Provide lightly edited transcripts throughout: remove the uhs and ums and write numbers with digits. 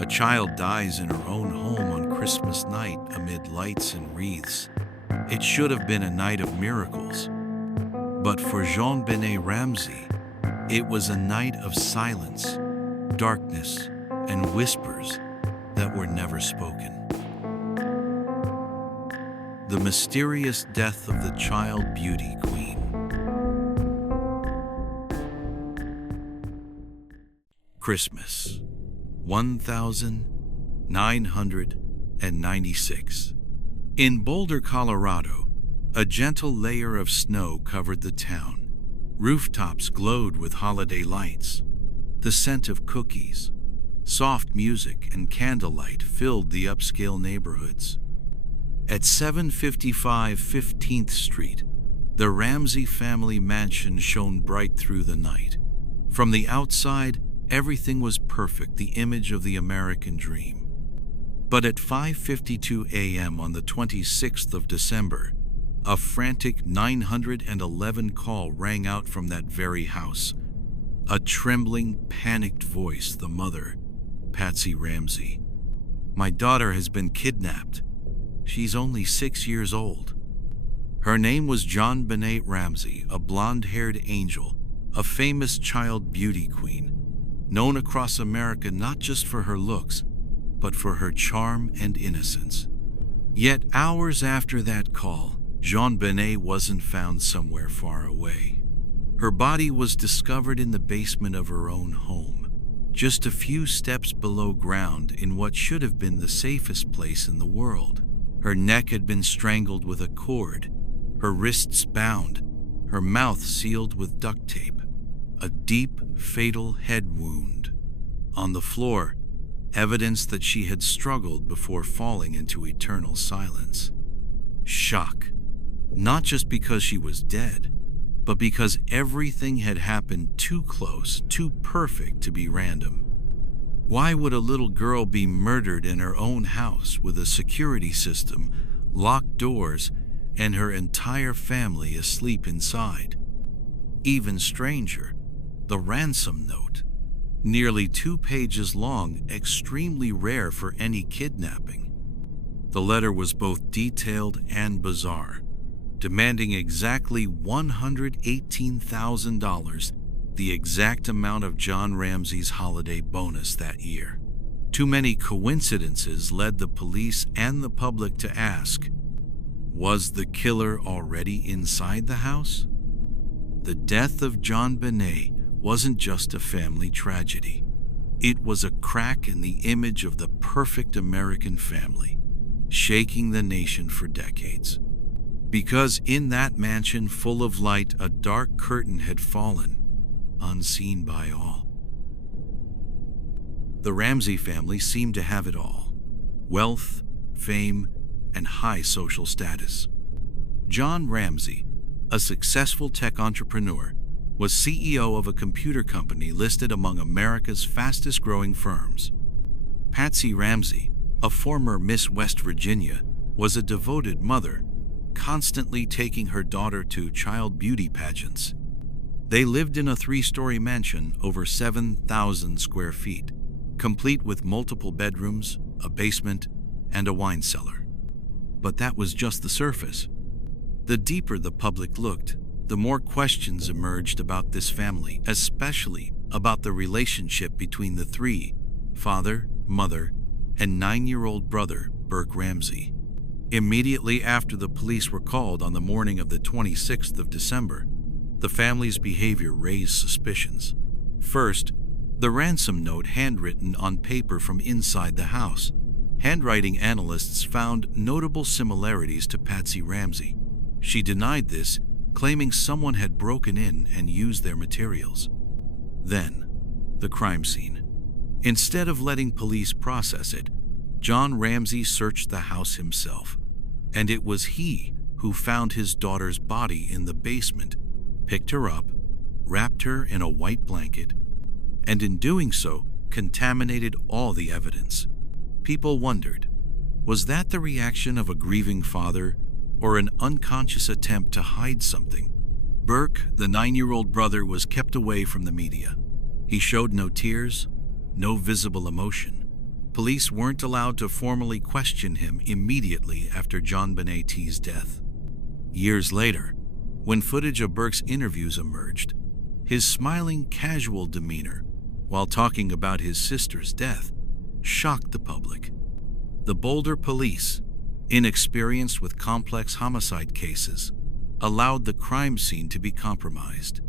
A child dies in her own home on Christmas night amid lights and wreaths. It should have been a night of miracles. But for JonBenét Ramsey, it was a night of silence, darkness, and whispers that were never spoken. The mysterious death of the child beauty queen. Christmas, 1996. In Boulder, Colorado, a gentle layer of snow covered the town. Rooftops glowed with holiday lights. The scent of cookies, soft music, and candlelight filled the upscale neighborhoods. At 755 15th Street, the Ramsey family mansion shone bright through the night. From the outside, everything was perfect, the image of the American dream. But at 5:52 a.m. on the 26th of December, a frantic 911 call rang out from that very house. A trembling, panicked voice, the mother, Patsy Ramsey. "My daughter has been kidnapped. She's only 6 years old." Her name was JonBenét Ramsey, a blonde-haired angel, a famous child beauty queen, known across America not just for her looks, but for her charm and innocence. Yet hours after that call, JonBenét wasn't found somewhere far away. Her body was discovered in the basement of her own home, just a few steps below ground in what should have been the safest place in the world. Her neck had been strangled with a cord, her wrists bound, her mouth sealed with duct tape. A deep, fatal head wound. On the floor, evidence that she had struggled before falling into eternal silence. Shock. Not just because she was dead, but because everything had happened too close, too perfect to be random. Why would a little girl be murdered in her own house with a security system, locked doors, and her entire family asleep inside? Even stranger, the ransom note. Nearly 2 pages long, extremely rare for any kidnapping. The letter was both detailed and bizarre, demanding exactly $118,000, the exact amount of John Ramsey's holiday bonus that year. Too many coincidences led the police and the public to ask, was the killer already inside the house? The death of JonBenét wasn't just a family tragedy. It was a crack in the image of the perfect American family, shaking the nation for decades. Because in that mansion full of light, a dark curtain had fallen, unseen by all. The Ramsey family seemed to have it all: wealth, fame, and high social status. John Ramsey, a successful tech entrepreneur, was CEO of a computer company listed among America's fastest-growing firms. Patsy Ramsey, a former Miss West Virginia, was a devoted mother, constantly taking her daughter to child beauty pageants. They lived in a 3-story mansion over 7,000 square feet, complete with multiple bedrooms, a basement, and a wine cellar. But that was just the surface. The deeper the public looked, the more questions emerged about this family, especially about the relationship between the three: father, mother, and 9-year-old brother, Burke Ramsey. Immediately after the police were called on the morning of the 26th of December, the family's behavior raised suspicions. First, the ransom note handwritten on paper from inside the house. Handwriting analysts found notable similarities to Patsy Ramsey. She denied this, claiming someone had broken in and used their materials. Then, the crime scene. Instead of letting police process it, John Ramsey searched the house himself, and it was he who found his daughter's body in the basement, picked her up, wrapped her in a white blanket, and in doing so, contaminated all the evidence. People wondered, was that the reaction of a grieving father or an unconscious attempt to hide something? Burke, the 9-year-old brother, was kept away from the media. He showed no tears, no visible emotion. Police weren't allowed to formally question him immediately after JonBenét's death. Years later, when footage of Burke's interviews emerged, his smiling, casual demeanor while talking about his sister's death shocked the public. The Boulder police, inexperienced with complex homicide cases, allowed the crime scene to be compromised.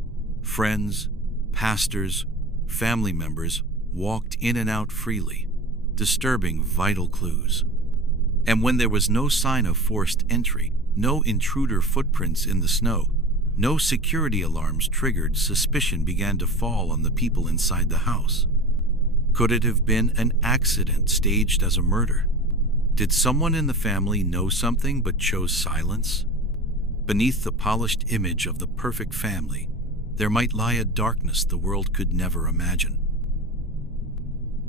Friends, pastors, family members walked in and out freely, disturbing vital clues. And when there was no sign of forced entry, no intruder footprints in the snow, no security alarms triggered, suspicion began to fall on the people inside the house. Could it have been an accident staged as a murder? Did someone in the family know something but chose silence? Beneath the polished image of the perfect family, there might lie a darkness the world could never imagine.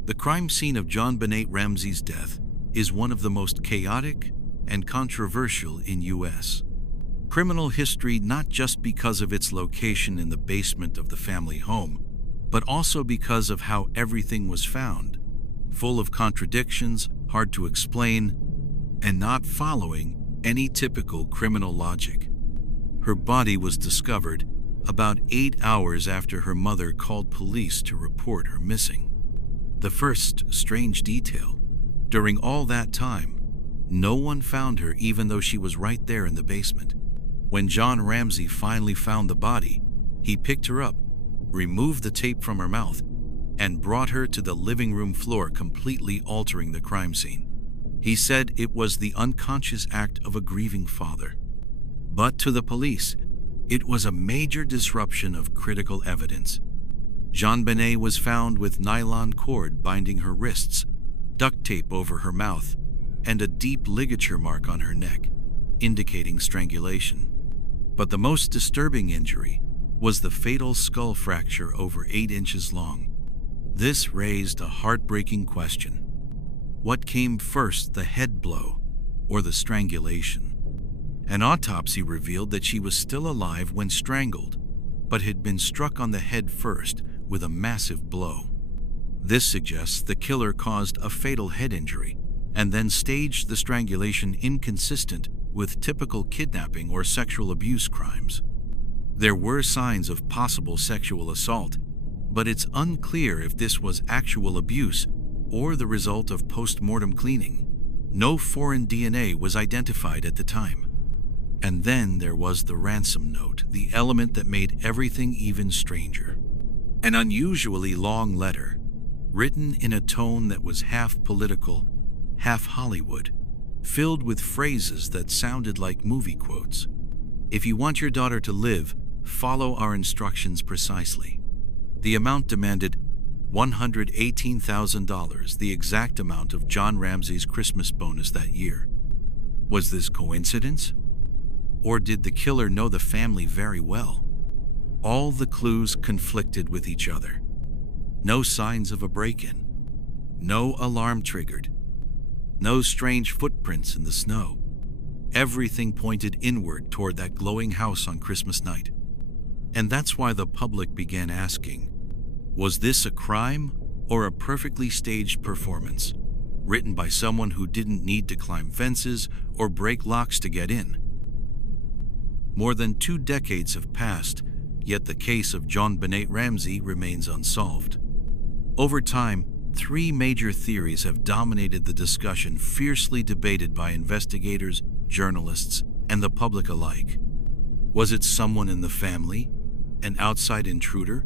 The crime scene of JonBenét Ramsey's death is one of the most chaotic and controversial in U.S. criminal history, not just because of its location in the basement of the family home, but also because of how everything was found, full of contradictions, hard to explain, and not following any typical criminal logic. Her body was discovered about 8 hours after her mother called police to report her missing. The first strange detail: during all that time, no one found her, even though she was right there in the basement. When John Ramsey finally found the body, he picked her up, removed the tape from her mouth, and brought her to the living room floor, completely altering the crime scene. He said it was the unconscious act of a grieving father. But to the police, it was a major disruption of critical evidence. JonBenét was found with nylon cord binding her wrists, duct tape over her mouth, and a deep ligature mark on her neck, indicating strangulation. But the most disturbing injury was the fatal skull fracture over 8 inches long. This raised a heartbreaking question. What came first, the head blow or the strangulation? An autopsy revealed that she was still alive when strangled, but had been struck on the head first with a massive blow. This suggests the killer caused a fatal head injury and then staged the strangulation, inconsistent with typical kidnapping or sexual abuse crimes. There were signs of possible sexual assault, but it's unclear if this was actual abuse or the result of post-mortem cleaning. No foreign DNA was identified at the time. And then there was the ransom note, the element that made everything even stranger. An unusually long letter, written in a tone that was half political, half Hollywood, filled with phrases that sounded like movie quotes. If you want your daughter to live, follow our instructions precisely. The amount demanded $118,000, the exact amount of John Ramsey's Christmas bonus that year. Was this coincidence? Or did the killer know the family very well? All the clues conflicted with each other. No signs of a break-in. No alarm triggered. No strange footprints in the snow. Everything pointed inward toward that glowing house on Christmas night. And that's why the public began asking, was this a crime or a perfectly staged performance, written by someone who didn't need to climb fences or break locks to get in? More than 2 decades have passed, yet the case of JonBenét Ramsey remains unsolved. Over time, 3 major theories have dominated the discussion, fiercely debated by investigators, journalists, and the public alike. Was it someone in the family, an outside intruder,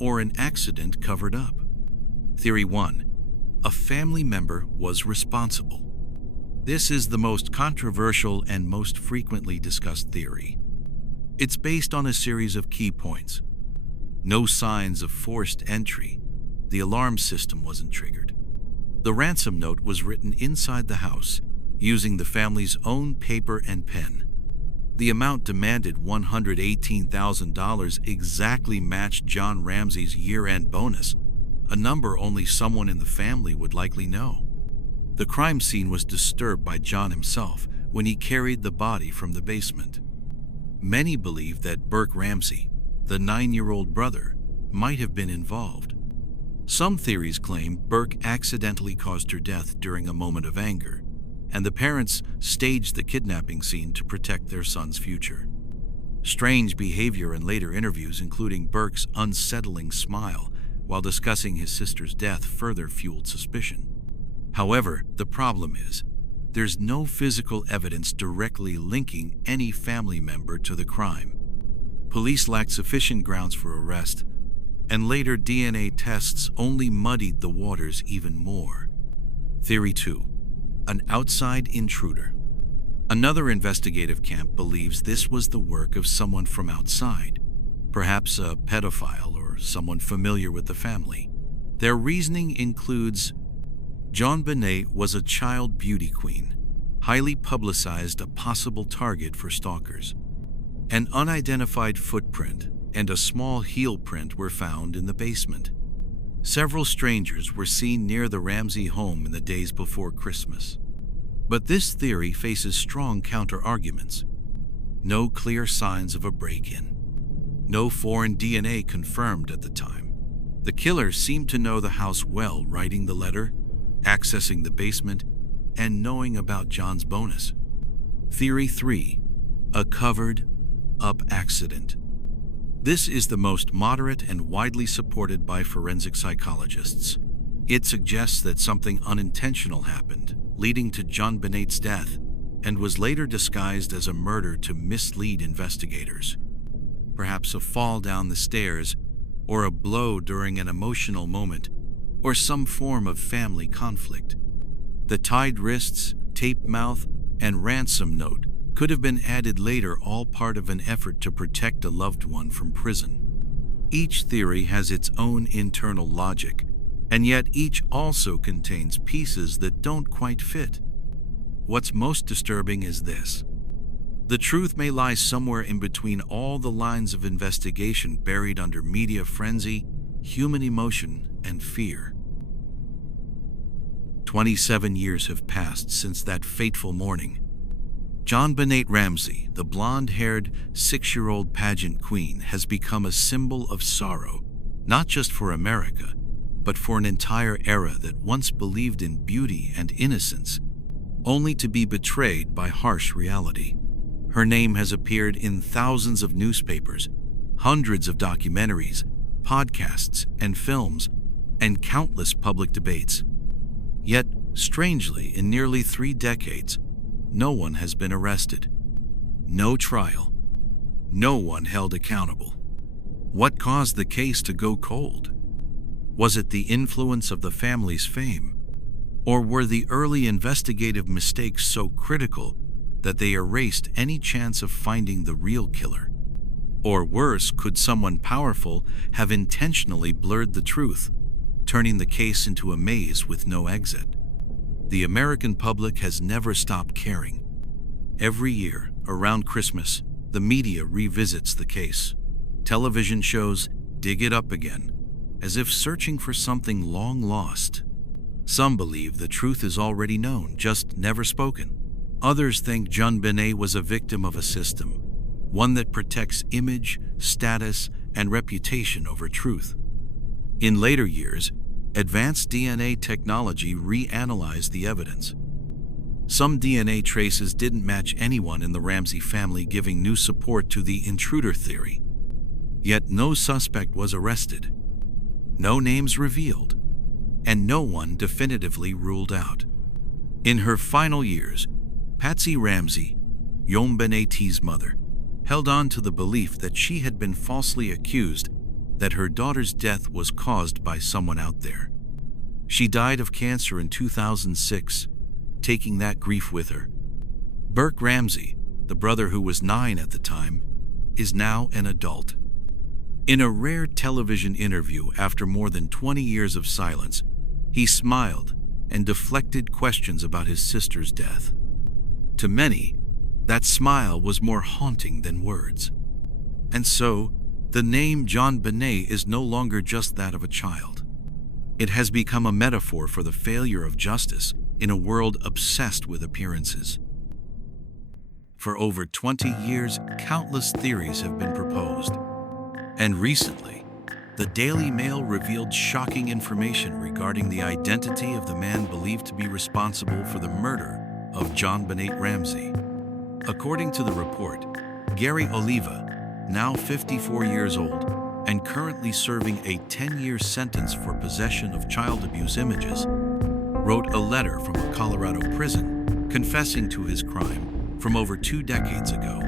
or an accident covered up? Theory 1. A family member was responsible. This is the most controversial and most frequently discussed theory. It's based on a series of key points. No signs of forced entry. The alarm system wasn't triggered. The ransom note was written inside the house, using the family's own paper and pen. The amount demanded, $118,000, exactly matched John Ramsey's year-end bonus, a number only someone in the family would likely know. The crime scene was disturbed by John himself when he carried the body from the basement. Many believe that Burke Ramsey, the 9-year-old brother, might have been involved. Some theories claim Burke accidentally caused her death during a moment of anger, and the parents staged the kidnapping scene to protect their son's future. Strange behavior in later interviews, including Burke's unsettling smile while discussing his sister's death, further fueled suspicion. However, the problem is, there's no physical evidence directly linking any family member to the crime. Police lacked sufficient grounds for arrest, and later DNA tests only muddied the waters even more. Theory 2. An outside intruder. Another investigative camp believes this was the work of someone from outside, perhaps a pedophile or someone familiar with the family. Their reasoning includes JonBenét was a child beauty queen, highly publicized, a possible target for stalkers. An unidentified footprint and a small heel print were found in the basement. Several strangers were seen near the Ramsey home in the days before Christmas. But this theory faces strong counter-arguments. No clear signs of a break-in. No foreign DNA confirmed at the time. The killer seemed to know the house well, writing the letter, accessing the basement, and knowing about John's bonus. Theory 3. A covered-up accident. This is the most moderate and widely supported by forensic psychologists. It suggests that something unintentional happened, leading to JonBenét's death, and was later disguised as a murder to mislead investigators. Perhaps a fall down the stairs, or a blow during an emotional moment, or some form of family conflict. The tied wrists, taped mouth, and ransom note could have been added later, all part of an effort to protect a loved one from prison. Each theory has its own internal logic, and yet each also contains pieces that don't quite fit. What's most disturbing is this. The truth may lie somewhere in between all the lines of investigation, buried under media frenzy, human emotion, and fear. 27 years have passed since that fateful morning. JonBenét Ramsey, the blonde-haired 6-year-old pageant queen, has become a symbol of sorrow, not just for America, but for an entire era that once believed in beauty and innocence, only to be betrayed by harsh reality. Her name has appeared in thousands of newspapers, hundreds of documentaries, podcasts, and films, and countless public debates. Yet, strangely, in nearly 3 decades, no one has been arrested. No trial. No one held accountable. What caused the case to go cold? Was it the influence of the family's fame? Or were the early investigative mistakes so critical that they erased any chance of finding the real killer? Or worse, could someone powerful have intentionally blurred the truth, turning the case into a maze with no exit? The American public has never stopped caring. Every year, around Christmas, the media revisits the case. Television shows dig it up again, as if searching for something long lost. Some believe the truth is already known, just never spoken. Others think JonBenét was a victim of a system, one that protects image, status, and reputation over truth. In later years, advanced DNA technology reanalyzed the evidence. Some DNA traces didn't match anyone in the Ramsey family, giving new support to the intruder theory. Yet no suspect was arrested, no names revealed, and no one definitively ruled out. In her final years, Patsy Ramsey, JonBenét's mother, held on to the belief that she had been falsely accused, that her daughter's death was caused by someone out there. She died of cancer in 2006, taking that grief with her. Burke Ramsey, the brother who was 9 at the time, is now an adult. In a rare television interview after more than 20 years of silence, he smiled and deflected questions about his sister's death. To many, that smile was more haunting than words. And so, the name JonBenét is no longer just that of a child. It has become a metaphor for the failure of justice in a world obsessed with appearances. For over 20 years, countless theories have been proposed. And recently, The Daily Mail revealed shocking information regarding the identity of the man believed to be responsible for the murder of JonBenét Ramsey. According to the report, Gary Oliva, now 54 years old and currently serving a 10-year sentence for possession of child abuse images, wrote a letter from a Colorado prison confessing to his crime from over 2 decades ago.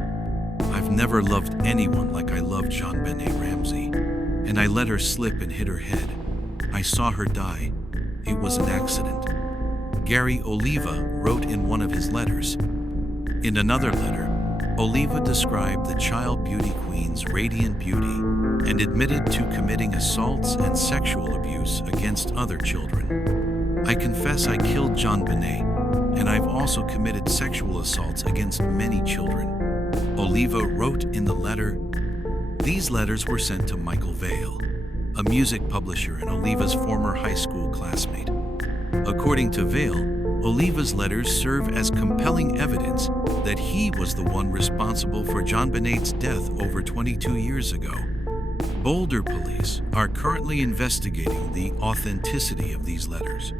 "I've never loved anyone like I loved JonBenét Ramsey, and I let her slip and hit her head. I saw her die. It was an accident," Gary Oliva wrote in one of his letters. In another letter, Oliva described the child beauty queen's radiant beauty and admitted to committing assaults and sexual abuse against other children. "I confess I killed JonBenét, and I've also committed sexual assaults against many children," Oliva wrote in the letter. These letters were sent to Michael Vale, a music publisher and Oliva's former high school classmate. According to Vale, Oliva's letters serve as compelling evidence that he was the one responsible for JonBenét's death over 22 years ago. Boulder police are currently investigating the authenticity of these letters.